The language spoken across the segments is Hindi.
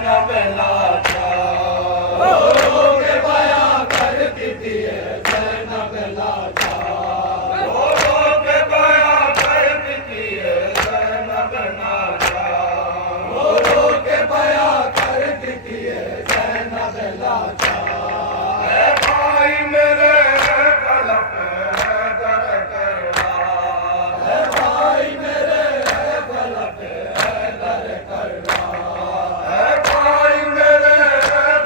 ज़ैनब लाचार, रो के बयां करती थी ज़ैनब लाचार, रो के बयां करती थी ज़ैनब लाचार, रो के बयां करती थी ज़ैनब लाचार। ऐ भाई मेरे कलप हैदर करवा, ऐ भाई मेरे कलप हैदर करवा, ऐ भाई मेरे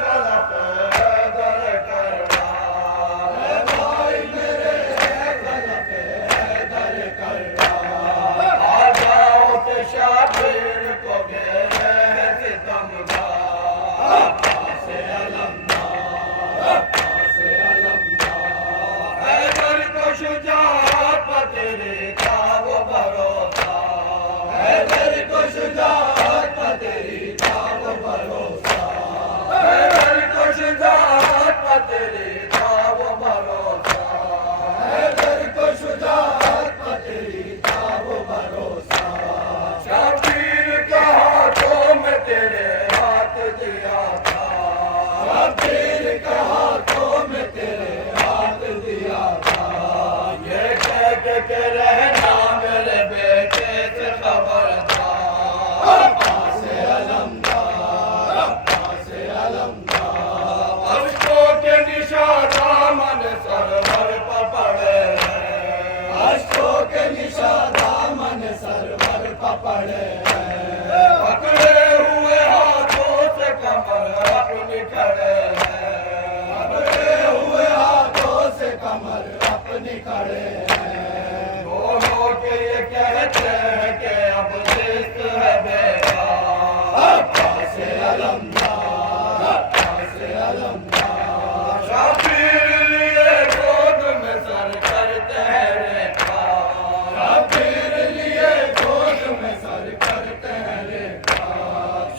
कलप हैदर करवा, ऐ भाई मेरे कलप हैदर करवा। आ जाओ के शाबिर को घेरे है सितमगार, अब्बास अलमदार, अब्बास अलमदार। हैदर को शुजाअत पर तेरे था वो भरोसा, हैदर को शुजाअत पर तेरी था वो भरोसा, हैदर को शुजाअत पर तेरी था वो भरोसा, हैदर को शुजाअत पर तेरी था वो भरोसा। शबीर के हाथों में तेरे हाथ दिया था, शबीर के हाथों में तेरे हाथ दिया था। ये कह के रहना मेरे बेटे से खबरदार, अब्बास अलमदार, अब्बास अलमदार। अश्कों के निशान दामन सरवर पर पड़े हैं, अश्कों के निशान दामन सरवर पर पड़े हैं। पकड़े हुए हाथों से कमर अपनी खड़े हैं, पकड़े हुए हाथों से कमर अपनी खड़े हैं। दोनों के ये कहते हैं कि अब रिश्त है बेकार, अब्बास अलमदार, अब्बास अलमदार। शबीर लिए गोद में सर करते हैं रेखा, शबीर लिए गोद में सर करते हैं रेखा,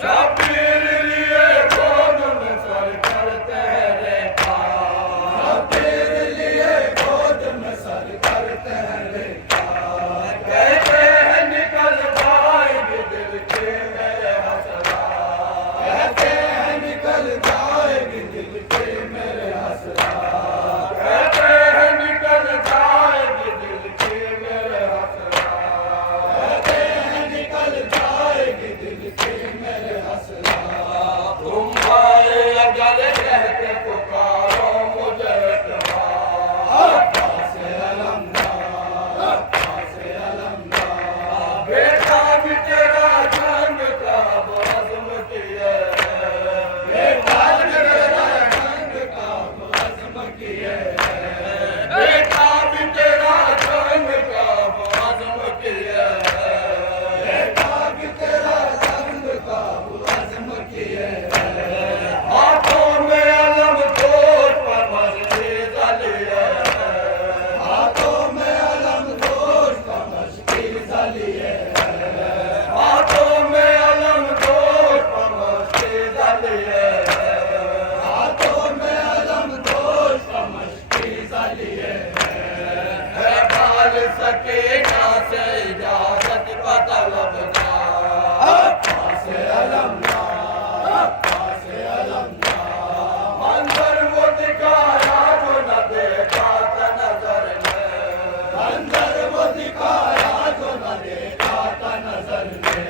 शबीर लिए गोद में सर करते हैं रेखा, शबीर लिए गोद में सर करते हैं रेखा। कहते हैं निकल जाएगी दिल के मेरे हसरा, कहते हैं निकल जाएगी दिल के मेरे हसरा, कहते हैं निकल जाएगी दिल के मेरे हसरा, कहते हैं निकल जाएगी दिल के मेरे हसरा। तुम आए अगर कहते पुकारो मुझे इतबार, अब्बास अलमदार, अब्बास अलमदार। बेटा भी तेरा जंग का बज़्म किए, बेटा भी तेरा जंग का बज़्म किए, बेटा भी तेरा जंग का बज़्म किए, बेटा भी तेरा जंग का बज़्म किए। हाथों में अलम दोष पर मस्ती जलिए, हाथों में अलम दोष पर मस्ती जलिए, हाथों में अलम दोष पर मस्ती जलिए, हाथों में अलम दोष पर मस्ती जलिए। है बाल सकीना से इजाजत का तलबगार, अब्बास अलमदार, अब्बास अलमदार। मंजर वो दिखाया जो न देखा था नजर में, मंजर वो दिखाया जो न देखा था नजर में,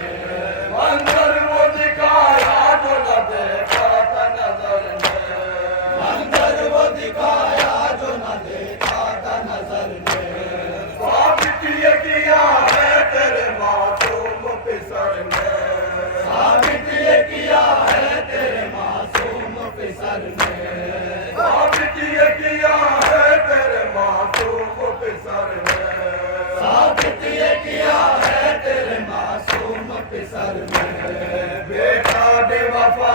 मंजर वो दिखाया जो न देखा था नजर में, मंजर वो दिखाया जो न देखा था नजर में। साबित ये किया है तेरे मासूम फिसर ने, साबित ये किया है तेरे मासूम फिसर ने, साबित ये किया है तेरे मासूम फिसर ने, साबित ये किया है तेरे मासूम फिसर ने। बेटा बेवफा